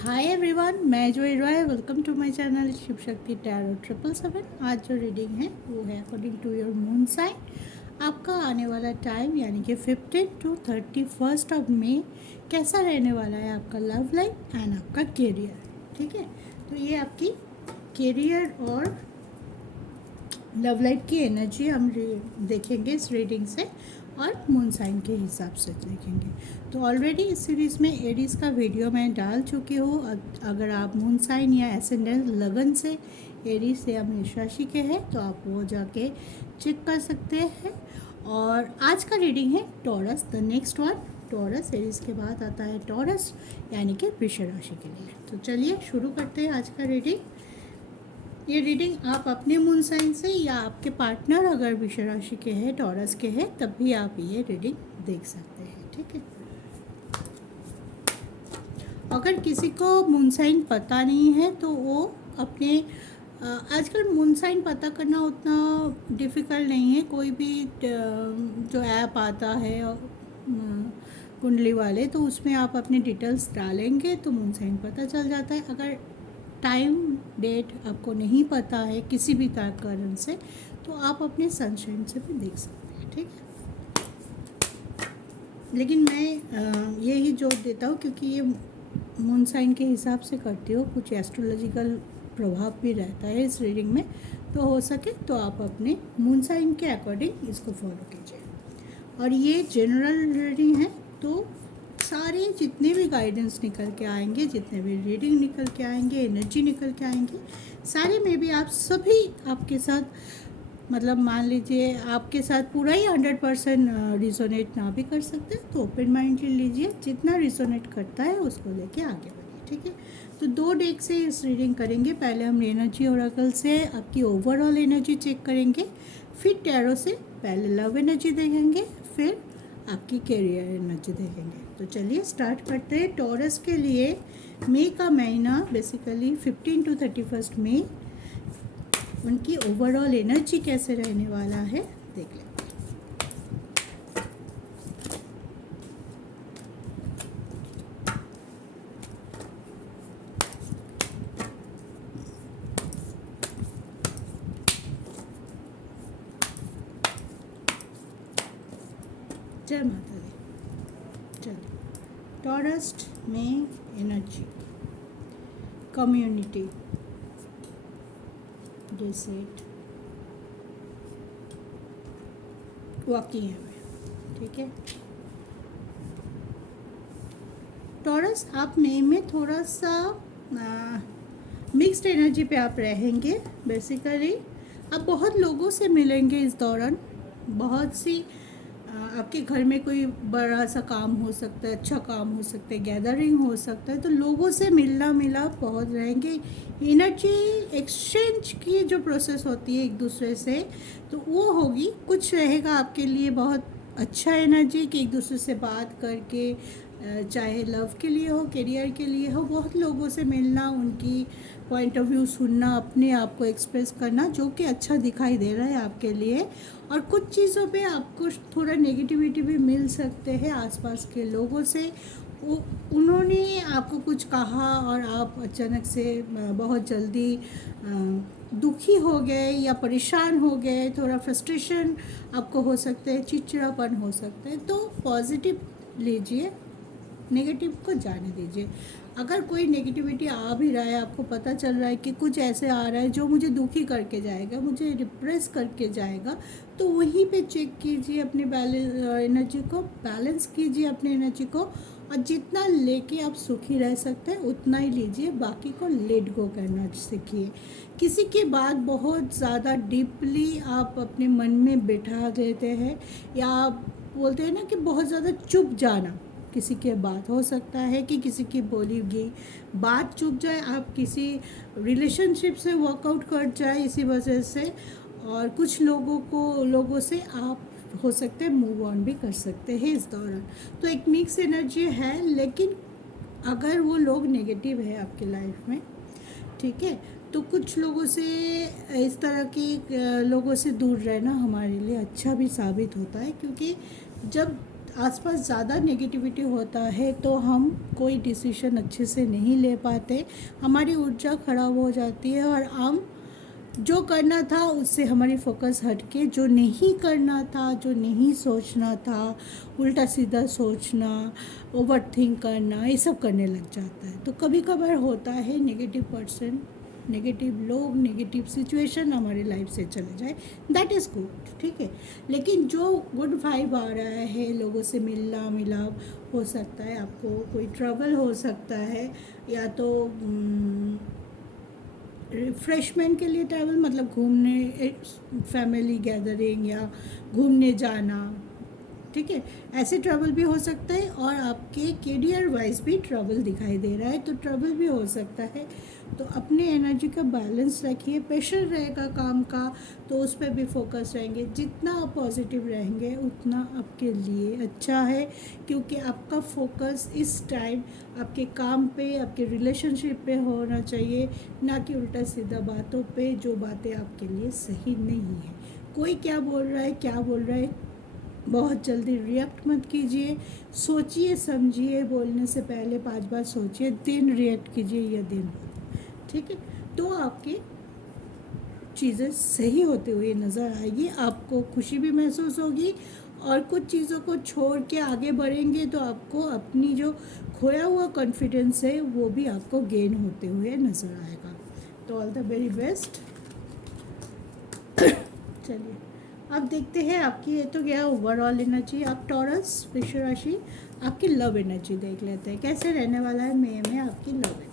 हाय everyone, मैं Joyee Roy. Welcome to my channel Shiv Shakti tarot 777। आज जो रीडिंग है वो है according to your moon sign. आपका आने वाला टाइम यानी कि 15 to 31 ऑफ मई कैसा रहने वाला है आपका लव लाइफ एंड आपका कैरियर। ठीक है, तो ये आपकी कैरियर और लव लाइफ की एनर्जी हम देखेंगे इस रीडिंग से और मून साइन के हिसाब से देखेंगे। तो ऑलरेडी इस सीरीज़ में एरीज का वीडियो मैं डाल चुकी हूँ। अगर आप मून साइन या एसेंडेंट लगन से एरीज या मेष राशि के हैं तो आप वो जाके चेक कर सकते हैं। और आज का रीडिंग है taurus, the next one taurus. Aries के बाद आता है टॉरस यानी कि वृष राशि के लिए। तो चलिए शुरू करते हैं आज का रीडिंग। ये रीडिंग आप अपने मून साइन से या आपके पार्टनर अगर वृष राशि के हैं, टॉरस के हैं, तब भी आप ये रीडिंग देख सकते हैं। ठीक है, अगर किसी को मून साइन पता नहीं है तो वो अपने आजकल मून साइन पता करना उतना डिफ़िकल्ट नहीं है। कोई भी जो ऐप आता है कुंडली वाले, तो उसमें आप अपने डिटेल्स डालेंगे तो मून साइन पता चल जाता है। अगर टाइम डेट आपको नहीं पता है किसी भी कारण से, तो आप अपने सनशाइन से भी देख सकते हैं। ठीक है, लेकिन मैं यही जोर देता हूँ क्योंकि ये मून साइन के हिसाब से करती हूँ। कुछ एस्ट्रोलॉजिकल प्रभाव भी रहता है इस रीडिंग में, तो हो सके तो आप अपने मून साइन के अकॉर्डिंग इसको फॉलो कीजिए। और ये जनरल रीडिंग है, तो सारे जितने भी गाइडेंस निकल के आएंगे, जितने भी रीडिंग निकल के आएंगे, एनर्जी निकल के आएंगे, सारे में भी आप सभी आपके साथ, मतलब मान लीजिए आपके साथ पूरा ही 100% रिजोनेट ना भी कर सकते, तो ओपन माइंड लीजिए। जितना रिजोनेट करता है उसको लेके आगे बढ़िए। ठीक है, तो 2 डेक से इस रीडिंग करेंगे। पहले हम एनर्जी ओरेकल से आपकी ओवरऑल एनर्जी चेक करेंगे, फिर टैरो से पहले लव एनर्जी देखेंगे, फिर आपकी कैरियर एनर्जी देखेंगे। तो चलिए स्टार्ट करते हैं। टॉरस के लिए मई का महीना बेसिकली 15 to 31 मई, उनकी ओवरऑल एनर्जी कैसे रहने वाला है देख लेते हैं। जय माता दी। चलिए, टॉरस में एनर्जी, कम्युनिटी, डिसेट, वॉकिंग है। ठीक है, टॉरस आप मई में थोड़ा सा मिक्स्ड एनर्जी पे आप रहेंगे। बेसिकली आप बहुत लोगों से मिलेंगे इस दौरान। बहुत सी आपके घर में कोई बड़ा सा काम हो सकता है, अच्छा काम हो सकता है, गैदरिंग हो सकता है, तो लोगों से मिलना मिलाप बहुत रहेंगे। एनर्जी एक्सचेंज की जो प्रोसेस होती है एक दूसरे से, तो वो होगी। कुछ रहेगा आपके लिए बहुत अच्छा एनर्जी कि एक दूसरे से बात करके, चाहे लव के लिए हो, करियर के लिए हो, बहुत लोगों से मिलना, उनकी पॉइंट ऑफ व्यू सुनना, अपने आप को एक्सप्रेस करना, जो कि अच्छा दिखाई दे रहा है आपके लिए। और कुछ चीज़ों पे आपको थोड़ा नेगेटिविटी भी मिल सकते हैं आसपास के लोगों से। वो उन्होंने आपको कुछ कहा और आप अचानक से बहुत जल्दी दुखी हो गए या परेशान हो गए, थोड़ा फ्रस्ट्रेशन आपको हो सकता है, चिड़चिड़ापन हो सकता है। तो पॉजिटिव लीजिए, नेगेटिव को जाने दीजिए। अगर कोई नेगेटिविटी आ भी रहा है, आपको पता चल रहा है कि कुछ ऐसे आ रहा है जो मुझे दुखी करके जाएगा, मुझे रिप्रेस करके जाएगा, तो वहीं पे चेक कीजिए अपने एनर्जी को, बैलेंस कीजिए अपनी एनर्जी को, और जितना लेके आप सुखी रह सकते हैं उतना ही लीजिए। बाकी को लेट गो करना सीखिए। किसी की बात बहुत ज़्यादा डीपली आप अपने मन में बिठा देते हैं, या आप बोलते हैं ना कि बहुत ज़्यादा चुप जाना। किसी के बात हो सकता है कि किसी की बोली गई बात चुप जाए, आप किसी रिलेशनशिप से वर्कआउट कर जाए इसी वजह से, और कुछ लोगों से आप हो सकते हैं मूव ऑन भी कर सकते हैं इस दौरान। तो एक मिक्स एनर्जी है, लेकिन अगर वो लोग नेगेटिव है आपकी लाइफ में, ठीक है, तो कुछ लोगों से, इस तरह के लोगों से दूर रहना हमारे लिए अच्छा भी साबित होता है। क्योंकि जब आसपास ज़्यादा नेगेटिविटी होता है तो हम कोई डिसीजन अच्छे से नहीं ले पाते, हमारी ऊर्जा खराब हो जाती है और हम जो करना था उससे हमारी फोकस हटके जो नहीं करना था, जो नहीं सोचना था, उल्टा सीधा सोचना, ओवर थिंक करना, ये सब करने लग जाता है। तो कभी कभार होता है नेगेटिव पर्सन, नेगेटिव लोग, नेगेटिव सिचुएशन हमारी लाइफ से चले जाए, दैट इज़ गुड, ठीक है। लेकिन जो गुड वाइब आ रहा है, लोगों से मिलना मिलाप हो सकता है, आपको कोई ट्रबल हो सकता है, या तो रिफ्रेशमेंट के लिए ट्रैवल, मतलब घूमने, फैमिली गैदरिंग या घूमने जाना, ठीक है, ऐसे ट्रबल भी हो सकता है। और आपके करियर वाइज भी ट्रबल दिखाई दे रहा है, तो ट्रबल भी हो सकता है। तो अपने एनर्जी का बैलेंस रखिए। प्रेशर रहेगा काम का तो उस पर भी फोकस रहेंगे। जितना आप पॉजिटिव रहेंगे उतना आपके लिए अच्छा है, क्योंकि आपका फोकस इस टाइम आपके काम पे, आपके रिलेशनशिप पे होना चाहिए, ना कि उल्टा सीधा बातों पे, जो बातें आपके लिए सही नहीं है। कोई क्या बोल रहा है, क्या बोल रहा है, बहुत जल्दी रिएक्ट मत कीजिए। सोचिए समझिए, बोलने से पहले 5 बार सोचिए, देन रिएक्ट कीजिए या देन, ठीक है। तो आपकी चीज़ें सही होते हुए नज़र आएगी, आपको खुशी भी महसूस होगी, और कुछ चीज़ों को छोड़ के आगे बढ़ेंगे तो आपको अपनी जो खोया हुआ कॉन्फिडेंस है वो भी आपको गेन होते हुए नज़र आएगा। तो ऑल द वेरी बेस्ट। चलिए अब देखते हैं आपकी, ये तो गया ओवरऑल एनर्जी। आप टॉरस वृष राशि, आपकी लव एनर्जी देख लेते हैं, कैसे रहने वाला है मई में आपकी लव एनर्जी।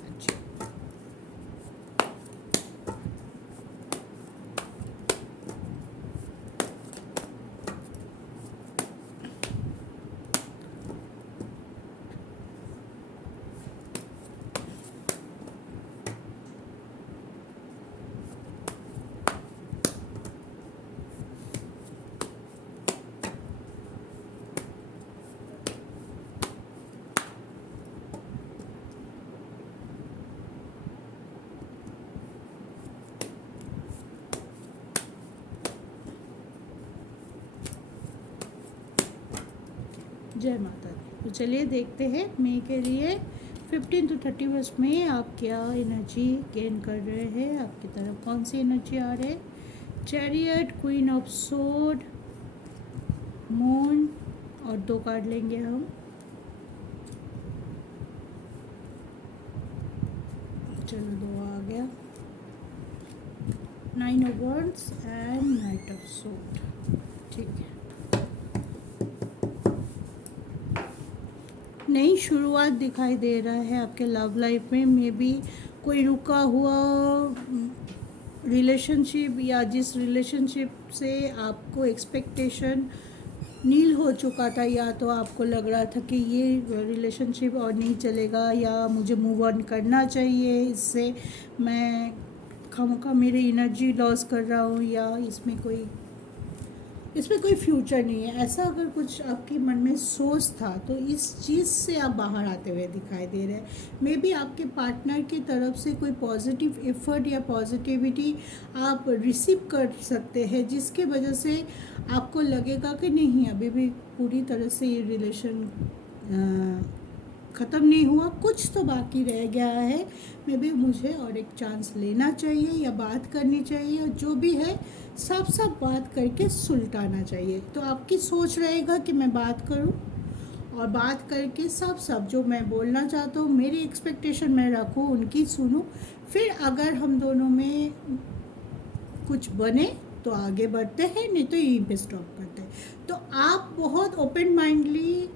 जय माता दी। तो चलिए देखते हैं मई के लिए 15 to 31 में आप क्या एनर्जी गेन कर रहे हैं, आपकी तरफ कौन सी एनर्जी आ रही है। Chariot, queen of sword, moon, और 2 कार्ड लेंगे हम। चलो 2 आ गया, 9 of wands and night of sword, ठीक है। नई शुरुआत दिखाई दे रहा है आपके लव लाइफ में। मे बी कोई रुका हुआ रिलेशनशिप, या जिस रिलेशनशिप से आपको एक्सपेक्टेशन नील हो चुका था, या तो आपको लग रहा था कि ये रिलेशनशिप और नहीं चलेगा, या मुझे मूव ऑन करना चाहिए, इससे मैं खामखा मेरी एनर्जी लॉस कर रहा हूँ, या इसमें कोई फ्यूचर नहीं है, ऐसा अगर कुछ आपके मन में सोच था तो इस चीज़ से आप बाहर आते हुए दिखाई दे रहे हैं। मे बी आपके पार्टनर की तरफ से कोई पॉजिटिव एफर्ट या पॉजिटिविटी आप रिसीव कर सकते हैं, जिसके वजह से आपको लगेगा कि नहीं, अभी भी पूरी तरह से ये रिलेशन ख़त्म नहीं हुआ, कुछ तो बाकी रह गया है, मे बी मुझे और एक चांस लेना चाहिए या बात करनी चाहिए, और जो भी है साफ साफ बात करके सुलटाना चाहिए। तो आपकी सोच रहेगा कि मैं बात करूं और बात करके साफ साफ जो मैं बोलना चाहता हूँ, मेरी एक्सपेक्टेशन मैं रखूँ, उनकी सुनूं, फिर अगर हम दोनों में कुछ बने तो आगे बढ़ते हैं, नहीं तो यहीं पे स्टॉप करते हैं। तो आप बहुत ओपन माइंडली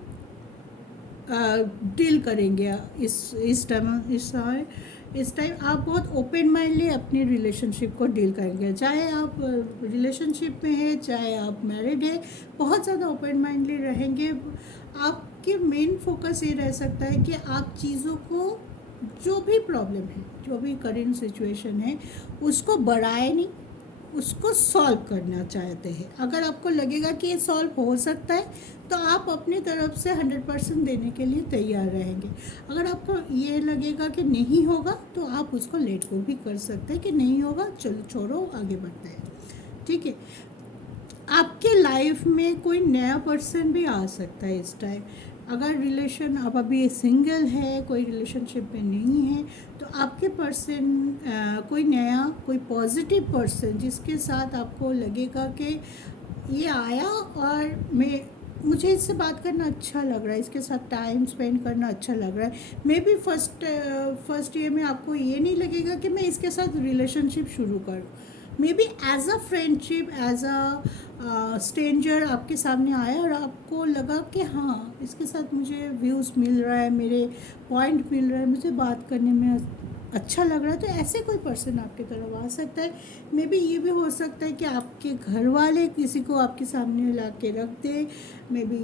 डील करेंगे इस टाइम आप बहुत ओपन माइंडली अपनी रिलेशनशिप को डील करेंगे, चाहे आप रिलेशनशिप में हैं, चाहे आप मैरिड हैं, बहुत ज़्यादा ओपन माइंडली रहेंगे। आपके मेन फोकस ये रह सकता है कि आप चीज़ों को, जो भी प्रॉब्लम है, जो भी करेंट सिचुएशन है, उसको बढ़ाए नहीं, उसको सॉल्व करना चाहते हैं। अगर आपको लगेगा कि ये सॉल्व हो सकता है तो आप अपनी तरफ से 100% देने के लिए तैयार रहेंगे। अगर आपको ये लगेगा कि नहीं होगा तो आप उसको लेट गो भी कर सकते हैं कि नहीं होगा, चलो छोड़ो, आगे बढ़ते हैं, ठीक है। आपके लाइफ में कोई नया पर्सन भी आ सकता है इस टाइम। अगर रिलेशन आप अभी सिंगल है, कोई रिलेशनशिप में नहीं है, तो आपके पर्सन कोई नया, कोई पॉजिटिव पर्सन जिसके साथ आपको लगेगा कि ये आया और मुझे इससे बात करना अच्छा लग रहा है, इसके साथ टाइम स्पेंड करना अच्छा लग रहा है। मे बी फर्स्ट ईयर में आपको ये नहीं लगेगा कि मैं इसके साथ रिलेशनशिप शुरू करूँ। May be as a friendship, as a stranger आपके सामने आया और आपको लगा कि हाँ, इसके साथ मुझे व्यूज़ मिल रहा है, मेरे पॉइंट मिल रहा है, मुझे बात करने में अच्छा लग रहा है। तो ऐसे कोई पर्सन आपकी तरफ आ सकता है। मे बी ये भी हो सकता है कि आपके घर वाले किसी को आपके सामने ला के रख दे। मे बी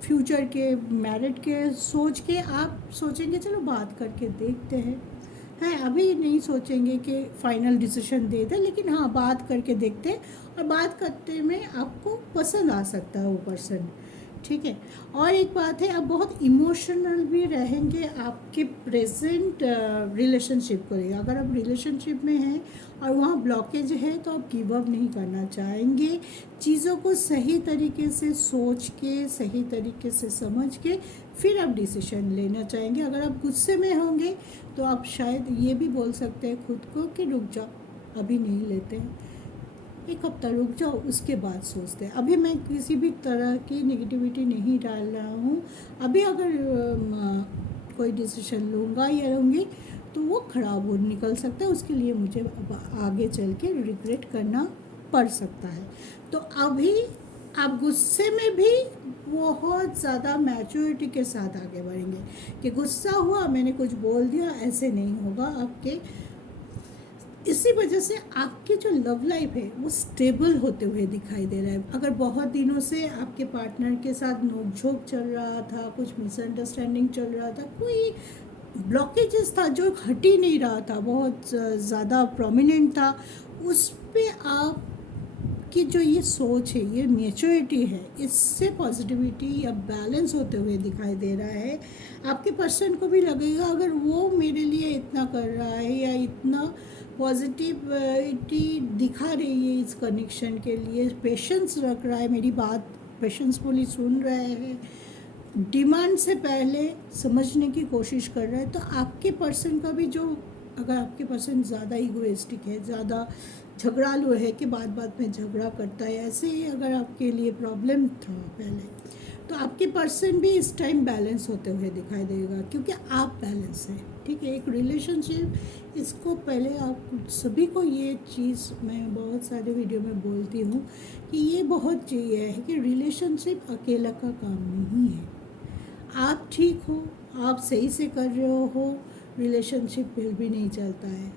फ्यूचर के, मैरिड के सोच के आप सोचेंगे चलो बात करके देखते हैं, अभी नहीं सोचेंगे कि फाइनल डिसीजन दे दें, लेकिन हाँ, बात करके देखते हैं और बात करते में आपको पसंद आ सकता है वो पर्सन। ठीक है। और एक बात है, आप बहुत इमोशनल भी रहेंगे आपके प्रेजेंट रिलेशनशिप को लेकर। अगर आप रिलेशनशिप में हैं और वहाँ ब्लॉकेज है तो आप गिव अप नहीं करना चाहेंगे। चीज़ों को सही तरीके से सोच के, सही तरीके से समझ के फिर आप डिसीजन लेना चाहेंगे। अगर आप गुस्से में होंगे तो आप शायद ये भी बोल सकते हैं खुद को कि रुक जाओ, अभी नहीं लेते हैं, एक हफ्ता रुक जाओ, उसके बाद सोचते हैं। अभी मैं किसी भी तरह की नेगेटिविटी नहीं डाल रहा हूँ। अभी अगर कोई डिसीजन लूँगा या लूँगी तो वो ख़राब हो निकल सकता है, उसके लिए मुझे आगे चल के रिग्रेट करना पड़ सकता है। तो अभी आप गुस्से में भी बहुत ज़्यादा मैच्योरिटी के साथ आगे बढ़ेंगे कि गुस्सा हुआ, मैंने कुछ बोल दिया, ऐसे नहीं होगा आपके। इसी वजह से आपकी जो लव लाइफ है वो स्टेबल होते हुए दिखाई दे रहा है। अगर बहुत दिनों से आपके पार्टनर के साथ नोकझोंक चल रहा था, कुछ मिसअंडरस्टैंडिंग चल रहा था, कोई ब्लॉकेजेस था जो हट ही नहीं रहा था, बहुत ज़्यादा प्रोमिनेंट था, उस पे आप कि जो ये सोच है, ये मैच्योरिटी है, इससे पॉजिटिविटी या बैलेंस होते हुए दिखाई दे रहा है। आपके पर्सन को भी लगेगा अगर वो मेरे लिए इतना कर रहा है या इतना पॉजिटिविटी दिखा रही है इस कनेक्शन के लिए, पेशेंस रख रहा है, मेरी बात पेशेंसफुली सुन रहा है, डिमांड से पहले समझने की कोशिश कर रहा है, तो आपके पर्सन का भी जो, अगर आपके पर्सन ज़्यादा ईगोइस्टिक है, ज़्यादा झगड़ालू है कि बात बात में झगड़ा करता है, ऐसे ही अगर आपके लिए प्रॉब्लम था पहले, तो आपके पर्सन भी इस टाइम बैलेंस होते हुए दिखाई देगा क्योंकि आप बैलेंस हैं। ठीक है। एक रिलेशनशिप, इसको पहले आप सभी को ये चीज़ मैं बहुत सारे वीडियो में बोलती हूँ कि ये बहुत चाहिए है कि रिलेशनशिप अकेला का काम नहीं है। आप ठीक हो, आप सही से कर रहे हो, रिलेशनशिप फिर भी नहीं चलता है।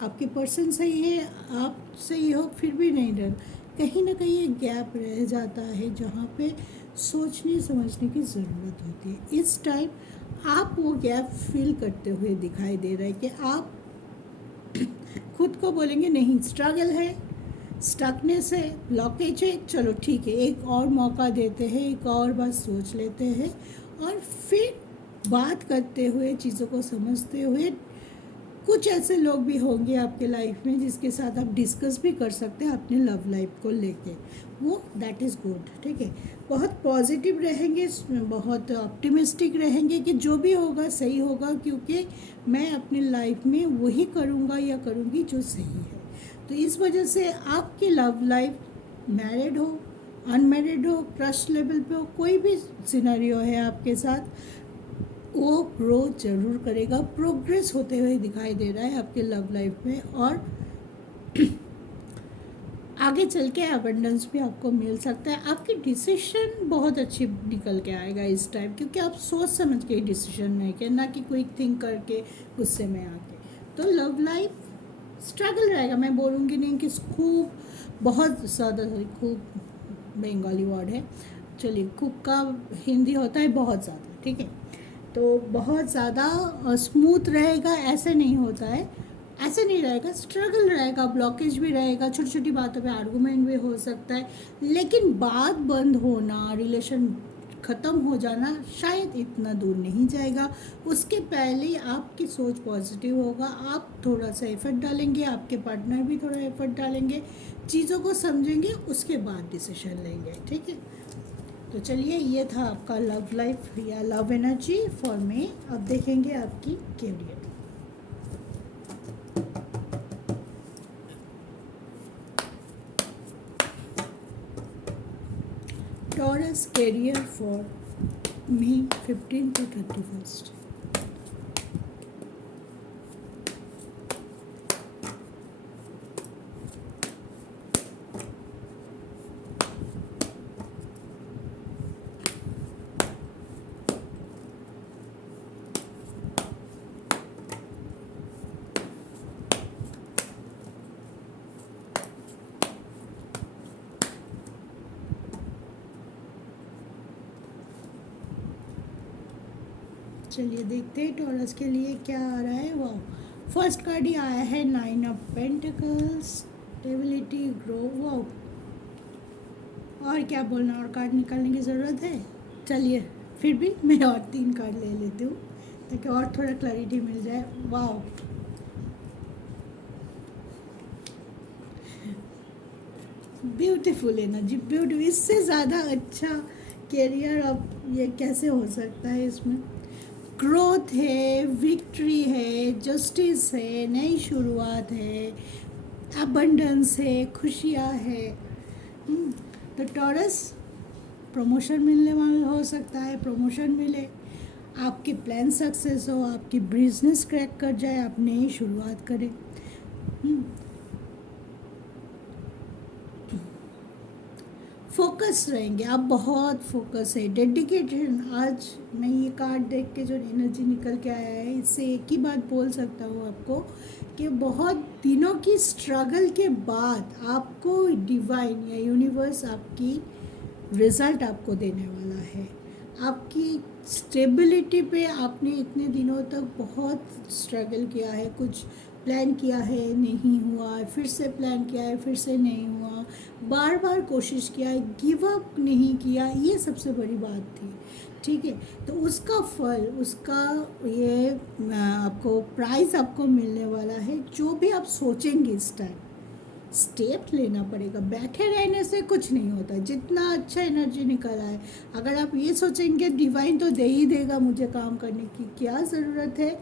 आपके पर्सन सही है, आप सही हो, फिर भी नहीं डर, कहीं ना कहीं एक गैप रह जाता है जहाँ पे सोचने समझने की ज़रूरत होती है। इस टाइम आप वो गैप फिल करते हुए दिखाई दे रहा है कि आप खुद को बोलेंगे नहीं, स्ट्रगल है, स्टकनेस है, ब्लॉकेज है, चलो ठीक है, एक और मौका देते हैं, एक और बार सोच लेते हैं और फिर बात करते हुए, चीज़ों को समझते हुए, कुछ ऐसे लोग भी होंगे आपके लाइफ में जिसके साथ आप डिस्कस भी कर सकते हैं अपने लव लाइफ को लेके, वो दैट इज़ गुड। ठीक है। बहुत पॉजिटिव रहेंगे, बहुत ऑप्टिमिस्टिक रहेंगे कि जो भी होगा सही होगा, क्योंकि मैं अपनी लाइफ में वही करूँगा या करूँगी जो सही है। तो इस वजह से आपकी लव लाइफ, मैरिड हो, अनमैरिड हो, क्रश लेवल पे हो, कोई भी सिनेरियो है आपके साथ, वो ग्रोथ जरूर करेगा, प्रोग्रेस होते हुए दिखाई दे रहा है आपके लव लाइफ में। और आगे चल के अबंडेंस भी आपको मिल सकता है। आपकी डिसीजन बहुत अच्छी निकल के आएगा इस टाइम, क्योंकि आप सोच समझ के डिसीजन नहीं किया, ना कि क्विक थिंक करके गुस्से में आके। तो लव लाइफ स्ट्रगल रहेगा, मैं बोलूँगी नहीं कि खूब, बहुत ज़्यादा, खूब बंगाली वर्ड है, चलिए, खूब का हिंदी होता है बहुत ज़्यादा। ठीक है। तो बहुत ज़्यादा स्मूथ रहेगा ऐसे नहीं होता है, ऐसे नहीं रहेगा, स्ट्रगल रहेगा, ब्लॉकेज भी रहेगा, छोटी छोटी बातों पे आर्गूमेंट भी हो सकता है, लेकिन बात बंद होना, रिलेशन ख़त्म हो जाना शायद इतना दूर नहीं जाएगा। उसके पहले आपकी सोच पॉजिटिव होगा, आप थोड़ा सा एफर्ट डालेंगे, आपके पार्टनर भी थोड़ा एफर्ट डालेंगे, चीज़ों को समझेंगे, उसके बाद डिसीजन लेंगे। ठीक है, तो चलिए ये था आपका लव लाइफ या लव एनर्जी फॉर मी। अब देखेंगे आपकी career. Taurus career for me 15 to 31st। चलिए देखते हैं टॉरस के लिए क्या आ रहा है। वाह, फर्स्ट कार्ड ही आया है 9 ऑफ पेंटिकल्स, स्टेबिलिटी, ग्रो। वाह, और क्या बोलना, और कार्ड निकालने की ज़रूरत है? चलिए फिर भी मैं और 3 कार्ड ले लेती हूँ ताकि और थोड़ा क्लैरिटी मिल जाए। वाह, ब्यूटीफुल एनर्जी, ब्यूटीफुल, इससे ज़्यादा अच्छा कैरियर अब ये कैसे हो सकता है। इसमें ग्रोथ है, विक्ट्री है, जस्टिस है, नई शुरुआत है, अबंडेंस है, खुशियाँ है। तो टॉरस, प्रमोशन मिलने वाला हो सकता है, प्रमोशन मिले, आपके प्लान सक्सेस हो, आपकी बिजनेस क्रैक कर जाए, आप नई शुरुआत करें। फोकस रहेंगे आप, बहुत फोकस है, डेडिकेटेड। आज मैं ये कार्ड देख के जो एनर्जी निकल के आया है, इससे एक ही बात बोल सकता हूँ आपको कि बहुत दिनों की स्ट्रगल के बाद आपको डिवाइन या यूनिवर्स आपकी रिज़ल्ट आपको देने वाला है। आपकी स्टेबिलिटी पे आपने इतने दिनों तक बहुत स्ट्रगल किया है, कुछ प्लान किया है, नहीं हुआ, फिर से प्लान किया है, फिर से नहीं हुआ, बार बार कोशिश किया है, गिव अप नहीं किया, ये सबसे बड़ी बात थी। ठीक है, तो उसका फल, उसका ये आपको प्राइज़ आपको मिलने वाला है। जो भी आप सोचेंगे इस टाइम स्टेप लेना पड़ेगा, बैठे रहने से कुछ नहीं होता। जितना अच्छा एनर्जी निकल आए, अगर आप ये सोचेंगे डिवाइन तो दे ही देगा, मुझे काम करने की क्या ज़रूरत है,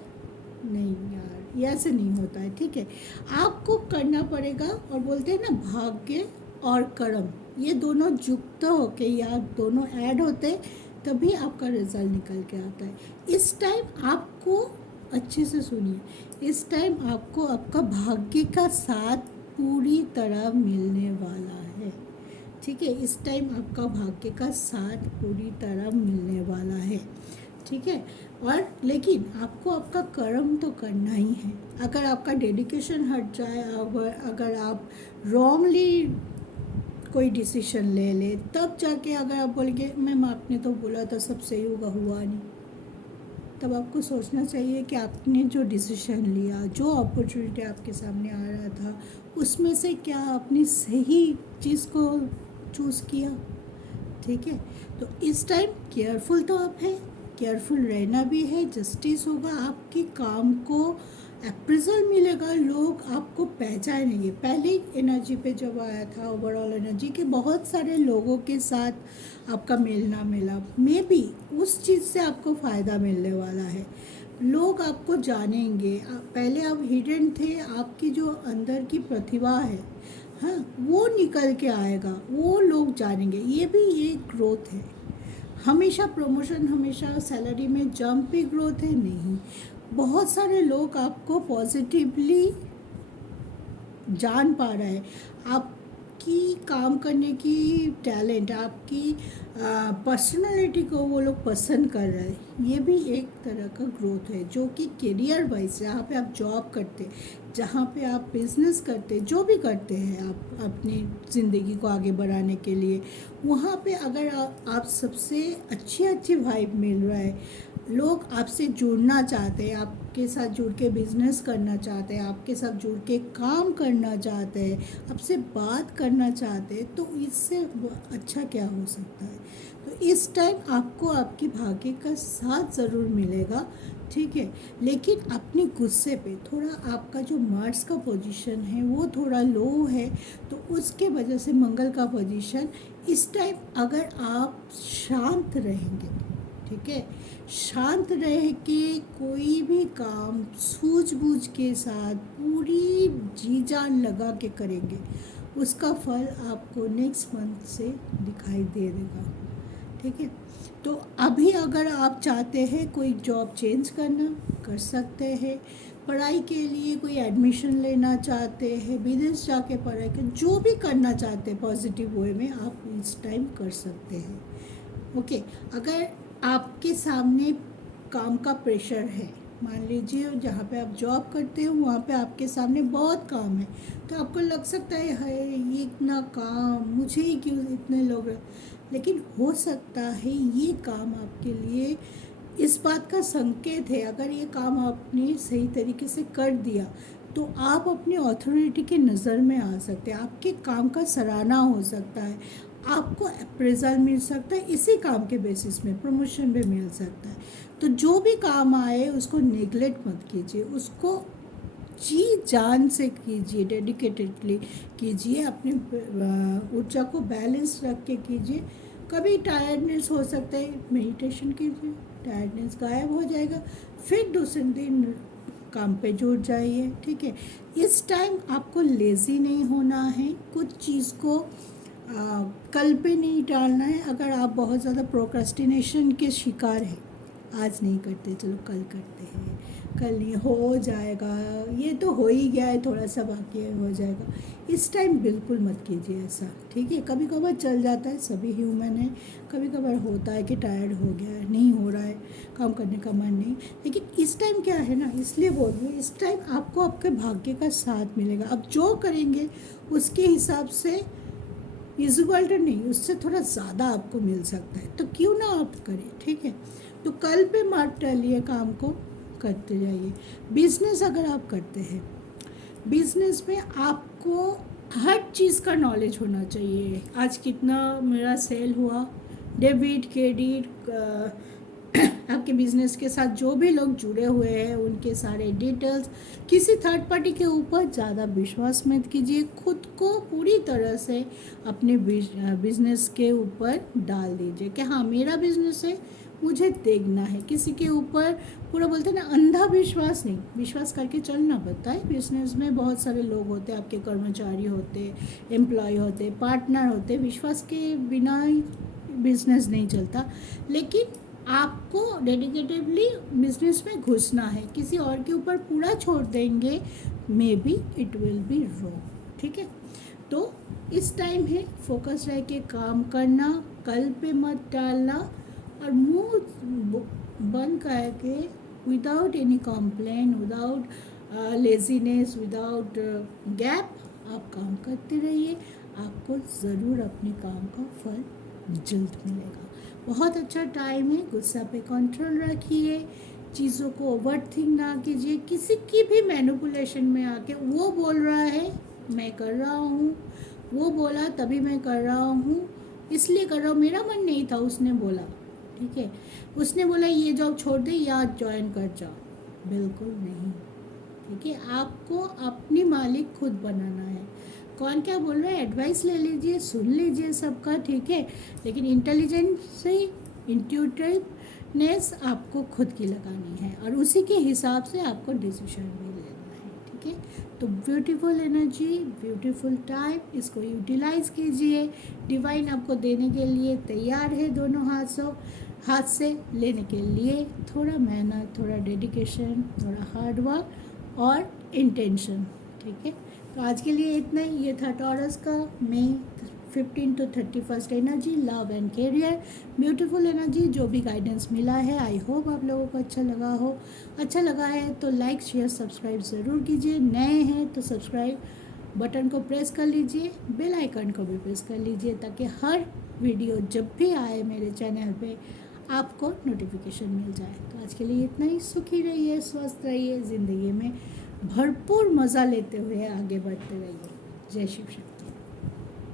नहीं यार, ये ऐसे नहीं होता है। ठीक है, आपको करना पड़ेगा। और बोलते हैं ना, भाग्य और कर्म ये दोनों युक्त होके या दोनों ऐड होते तभी आपका रिजल्ट निकल के आता है। इस टाइम आपको अच्छे से सुनिए, इस टाइम आपको आपका भाग्य का साथ पूरी तरह मिलने वाला है। ठीक है, इस टाइम आपका भाग्य का साथ पूरी तरह मिलने वाला है। ठीक है, और लेकिन आपको आपका कर्म तो करना ही है। अगर आपका डेडिकेशन हट जाए, अगर आप रॉन्गली कोई डिसीजन ले ले, तब जाके अगर आप बोलेंगे मैम आपने तो बोला था सब सही होगा, हुआ नहीं, तब आपको सोचना चाहिए कि आपने जो डिसीजन लिया, जो अपॉर्चुनिटी आपके सामने आ रहा था, उसमें से क्या आपने सही चीज़ को चूज़ किया। ठीक है, तो इस टाइम केयरफुल तो आप हैं, केयरफुल रहना भी है, जस्टिस होगा, आपके काम को अप्रेजल मिलेगा, लोग आपको पहचानेंगे। पहली एनर्जी पे जब आया था ओवरऑल एनर्जी के बहुत सारे लोगों के साथ आपका मिलना मिला, मे बी उस चीज़ से आपको फ़ायदा मिलने वाला है। लोग आपको जानेंगे, पहले आप हिडन थे, आपकी जो अंदर की प्रतिभा है, हाँ, वो निकल के आएगा, वो लोग जानेंगे। ये भी ये ग्रोथ है। हमेशा प्रमोशन, हमेशा सैलरी में जंप ही ग्रोथ है नहीं। बहुत सारे लोग आपको पॉजिटिवली जान पा रहे हैं, आपकी काम करने की टैलेंट, आपकी पर्सनालिटी को वो लोग पसंद कर रहे हैं। ये भी एक तरह का ग्रोथ है जो कि करियर वाइज, जहाँ पे आप जॉब करते, जहाँ पे आप बिजनेस करते, जो भी करते हैं आप अपनी ज़िंदगी को आगे बढ़ाने के लिए, वहाँ पे अगर आप सबसे अच्छी वाइब मिल रहा है, लोग आपसे जुड़ना चाहते हैं, आपके साथ जुड़ के बिजनेस करना चाहते हैं, आपके साथ जुड़ के काम करना चाहते हैं, आपसे बात करना चाहते हैं, तो इससे अच्छा क्या हो सकता है। तो इस टाइम आपको आपके भाग्य का साथ ज़रूर मिलेगा, ठीक है। लेकिन अपने गुस्से पे थोड़ा आपका जो मार्स का पोजीशन है वो थोड़ा लो है, तो उसके वजह से मंगल का पोजीशन इस टाइम अगर आप शांत रहेंगे, ठीक है, शांत रह के कोई भी काम सूझबूझ के साथ पूरी जी जान लगा के करेंगे, उसका फल आपको नेक्स्ट मंथ से दिखाई दे देगा, ठीक है। तो अभी अगर आप चाहते हैं कोई जॉब चेंज करना, कर सकते हैं। पढ़ाई के लिए कोई एडमिशन लेना चाहते हैं, विदेश जाके पढ़ाई कर, जो भी करना चाहते हैं पॉजिटिव वे में आप इस टाइम कर सकते हैं, ओके। अगर आपके सामने काम का प्रेशर है, मान लीजिए जहाँ पे आप जॉब करते हो वहाँ पे आपके सामने बहुत काम है, तो आपको लग सकता है ये इतना काम मुझे ही क्यों इतने लोग, लेकिन हो सकता है ये काम आपके लिए इस बात का संकेत है, अगर ये काम आपने सही तरीके से कर दिया तो आप अपनी अथॉरिटी के नज़र में आ सकते हैं, आपके काम का सराहना हो सकता है, आपको अप्रेजल मिल सकता है, इसी काम के बेसिस में प्रमोशन भी मिल सकता है। तो जो भी काम आए उसको नेग्लेक्ट मत कीजिए, उसको जी जान से कीजिए, डेडिकेटेडली कीजिए, अपनी ऊर्जा को बैलेंस रख के कीजिए। कभी टायर्डनेस हो सकता है, मेडिटेशन कीजिए, टायर्डनेस गायब हो जाएगा, फिर दूसरे दिन काम पे जुट जाइए, ठीक है। इस टाइम आपको लेज़ी नहीं होना है, कुछ चीज़ को कल पे नहीं टालना है। अगर आप बहुत ज़्यादा प्रोक्रेस्टिनेशन के शिकार हैं, आज नहीं करते चलो कल करते हैं, कल नहीं हो जाएगा, ये तो हो ही गया है, थोड़ा सा बाकी है हो जाएगा, इस टाइम बिल्कुल मत कीजिए ऐसा, ठीक है। कभी कभार चल जाता है, सभी ह्यूमन है, कभी कभार होता है कि टायर्ड हो गया है, नहीं हो रहा है, काम करने का मन नहीं, लेकिन इस टाइम क्या है ना, इसलिए बोल रही हूँ, इस टाइम आपको आपके भाग्य का साथ मिलेगा। अब जो करेंगे उसके हिसाब से इक्वल टू नहीं, उससे थोड़ा ज़्यादा आपको मिल सकता है, तो क्यों ना आप करें, ठीक है। तो कल पे मत टालिए, काम को करते जाइए। बिजनेस अगर आप करते हैं, बिजनेस में आपको हर चीज़ का नॉलेज होना चाहिए, आज कितना मेरा सेल हुआ, डेबिट क्रेडिट, आपके बिजनेस के साथ जो भी लोग जुड़े हुए हैं उनके सारे डिटेल्स, किसी थर्ड पार्टी के ऊपर ज़्यादा विश्वास मत कीजिए, खुद को पूरी तरह से अपने बिजनेस के ऊपर डाल दीजिए कि हाँ मेरा बिजनेस है, मुझे देखना है, किसी के ऊपर पूरा बोलते हैं ना अंधा विश्वास नहीं, विश्वास करके चलना पड़ता है। बिजनेस में बहुत सारे लोग होते हैं, आपके कर्मचारी होते, एम्प्लॉय होते, पार्टनर होते, विश्वास के बिना बिजनेस नहीं चलता। लेकिन आपको डेडिकेटेडली बिजनेस में घुसना है, किसी और के ऊपर पूरा छोड़ देंगे, may be it will be wrong, ठीक है। तो इस टाइम है फोकस रह के काम करना, कल पे मत डालना, और मुंह बंद करके without any complain, without laziness, without gap आप काम करते रहिए, आपको ज़रूर अपने काम का फल जल्द मिलेगा। बहुत अच्छा टाइम है, गुस्सा पे कंट्रोल रखिए, चीज़ों को ओवर थिंक ना कीजिए, किसी की भी मैनिपुलेशन में आके वो बोल रहा है मैं कर रहा हूँ, वो बोला तभी मैं कर रहा हूँ, इसलिए कर रहा हूँ, मेरा मन नहीं था, उसने बोला, ठीक है, उसने बोला ये जॉब छोड़ दे या ज्वाइन कर जाओ, बिल्कुल नहीं, ठीक है। आपको अपनी मालिक खुद बनाना है, कौन क्या बोल रहा है एडवाइस ले लीजिए, सुन लीजिए सबका, ठीक है, लेकिन इंटेलिजेंस से इंट्यूटिवनेस आपको खुद की लगानी है, और उसी के हिसाब से आपको डिसीजन भी लेना है, ठीक है। तो ब्यूटीफुल एनर्जी, ब्यूटीफुल टाइम, इसको यूटिलाइज कीजिए, डिवाइन आपको देने के लिए तैयार है, दोनों हाथ से लेने के लिए थोड़ा मेहनत, थोड़ा डेडिकेशन, थोड़ा हार्ड वर्क और इंटेंशन, ठीक है। तो आज के लिए इतना ही, ये था टॉरस का मई 15 to 31 energy, love and career, beautiful energy, जो भी गाइडेंस मिला है आई होप आप लोगों को अच्छा लगा हो। अच्छा लगा है तो लाइक शेयर सब्सक्राइब ज़रूर कीजिए, नए हैं तो सब्सक्राइब बटन को प्रेस कर लीजिए, बेल आइकन को भी प्रेस कर लीजिए, ताकि हर वीडियो जब भी आए मेरे चैनल पे आपको नोटिफिकेशन मिल जाए। तो आज के लिए इतना ही, सुखी रहिए, स्वस्थ रहिए, ज़िंदगी में भरपूर मज़ा लेते हुए आगे बढ़ते रहिए। जय शिव शक्ति।